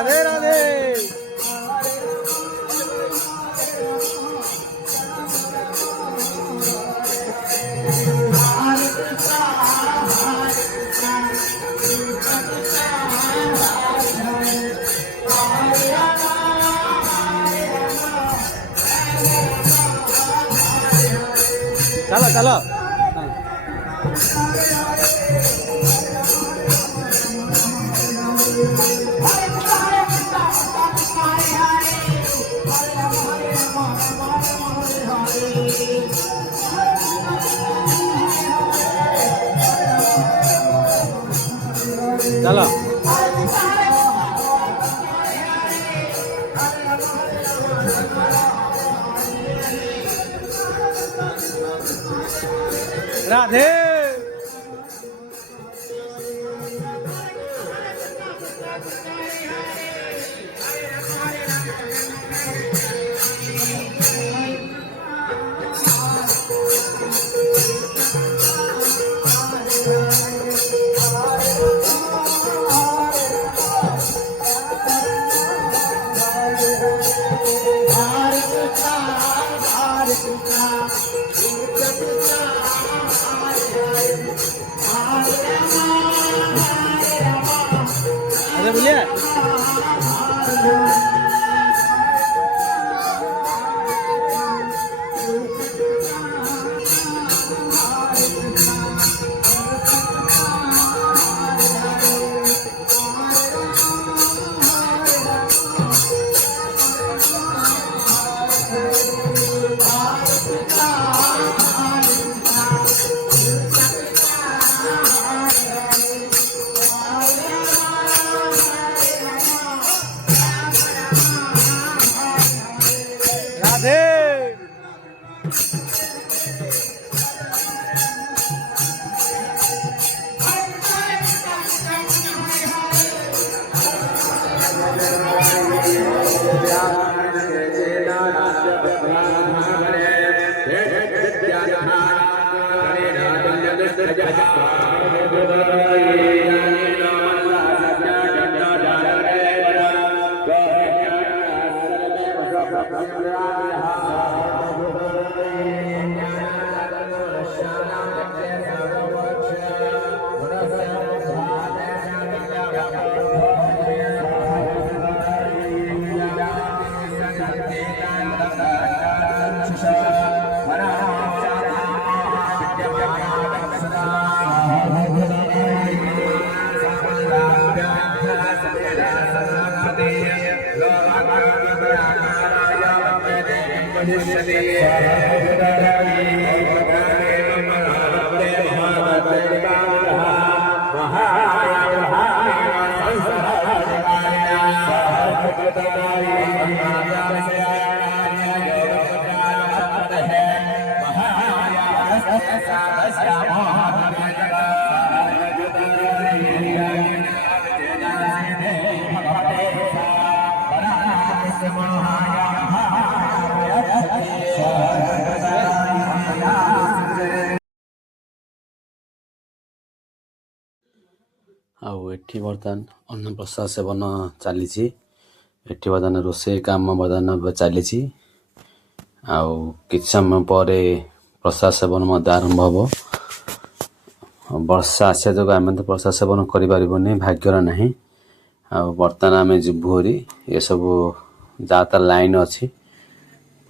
राधे राधे। चलो चलो चलो राधे। अरे बोलिए राधे। ଆଉ ଏଠି ବର୍ତ୍ତମାନ ଅନ୍ନପ୍ରସାଦ ସେବନ ଚାଲିଛି। ଏଠି ବର୍ତ୍ତମାନ ରୋଷେଇ କାମ ବର୍ତ୍ତମାନ ଚାଲିଛି। ଆଉ କିଛି ସମୟ ପରେ ପ୍ରସାଦ ସେବନ ମଧ୍ୟ ଆରମ୍ଭ ହେବ। ବର୍ଷା ଆସିବା ଯୋଗୁଁ ଆମେ ତ ପ୍ରସାଦ ସେବନ କରିପାରିବୁନି, ଭାଗ୍ୟର ନାହିଁ। ଆଉ ବର୍ତ୍ତମାନ ଆମେ ଯିବୁ ହେରି। ଏସବୁ ଯାହା ତାର ଲାଇନ୍ ଅଛି,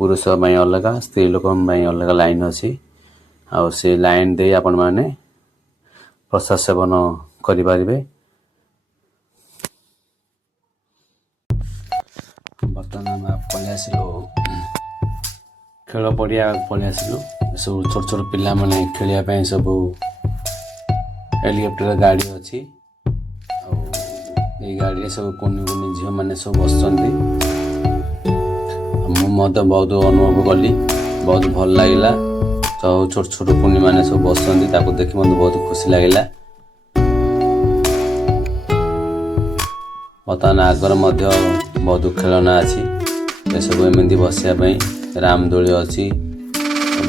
ପୁରୁଷ ପାଇଁ ଅଲଗା, ସ୍ତ୍ରୀ ଲୋକଙ୍କ ପାଇଁ ଅଲଗା ଲାଇନ୍ ଅଛି। ଆଉ ସେ ଲାଇନ୍ ଦେଇ ଆପଣମାନେ ପ୍ରସାଦ ସେବନ କରିପାରିବେ। ବର୍ତ୍ତମାନ ଆମେ ପଳେଇ ଆସିଲୁ ଖେଳ ପଡ଼ିଆ ପଳେଇ ଆସିଲୁ। ସବୁ ଛୋଟ ଛୋଟ ପିଲାମାନେ ଖେଳିବା ପାଇଁ ସବୁ ହେଲିକପ୍ଟର ଗାଡ଼ି ଅଛି। ଆଉ ଏଇ ଗାଡ଼ିରେ ସବୁ କୁନି କୁନି ଝିଅମାନେ ସବୁ ବସୁଛନ୍ତି। ମୁଁ ମଧ୍ୟ ବହୁତ ଅନୁଭବ କଲି, ବହୁତ ଭଲ ଲାଗିଲା। ସବୁ ଛୋଟ ଛୋଟ କୁନିମାନେ ସବୁ ବସୁଛନ୍ତି, ତାକୁ ଦେଖି ମୋତେ ବହୁତ ଖୁସି ଲାଗିଲା। ବର୍ତ୍ତମାନ ଆଗରେ ମଧ୍ୟ ବହୁତ ଖେଳନା ଅଛି। ଏସବୁ ଏମିତି ବସିବା ପାଇଁ ରାମ ଦୋଳି ଅଛି,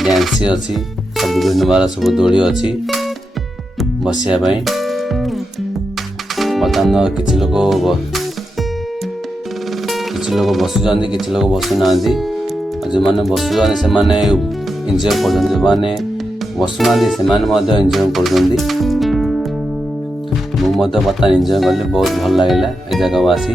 ଡ୍ୟାନ୍ସି ଅଛି, ସବୁ ବିଭିନ୍ନ ପ୍ରକାର ସବୁ ଦୋଳି ଅଛି ବସିବା ପାଇଁ। ବର୍ତ୍ତମାନ କିଛି ଲୋକ କିଛି ଲୋକ ବସୁଛନ୍ତି, କିଛି ଲୋକ ବସୁନାହାନ୍ତି। ଆଉ ଯେଉଁମାନେ ବସୁଛନ୍ତି ସେମାନେ ଏନ୍ଜୟ କରୁଛନ୍ତି, ଯେଉଁମାନେ ବସୁନାହାନ୍ତି ସେମାନେ ମଧ୍ୟ ଏନ୍ଜୟ କରୁଛନ୍ତି। ମୁଁ ମଧ୍ୟ ବର୍ତ୍ତମାନ ଏନ୍ଜୟ କଲି, ବହୁତ ଭଲ ଲାଗିଲା ଏ ଜାଗାକୁ ଆସି।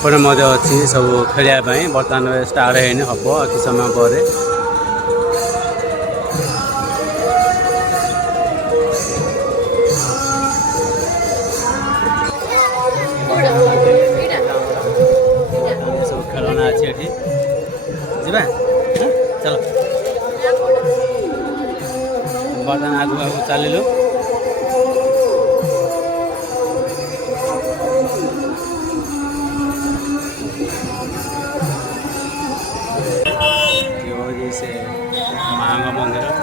ଏପଟେ ମଧ୍ୟ ଅଛି ସବୁ ଖେଳିବା ପାଇଁ। ବର୍ତ୍ତମାନ ଷ୍ଟାର୍ଟ ହେଇନି, ହବ କିଛି ସମୟ ପରେ। ସବୁ ଖେଳନା ଅଛି ଏଠି, ଯିବା ଚାଲ। ବର୍ତ୍ତମାନ ଆଗକୁ ଆଗକୁ ଚାଲିଲୁ। ସେ ମାଙ୍କ ମନ୍ଦିର।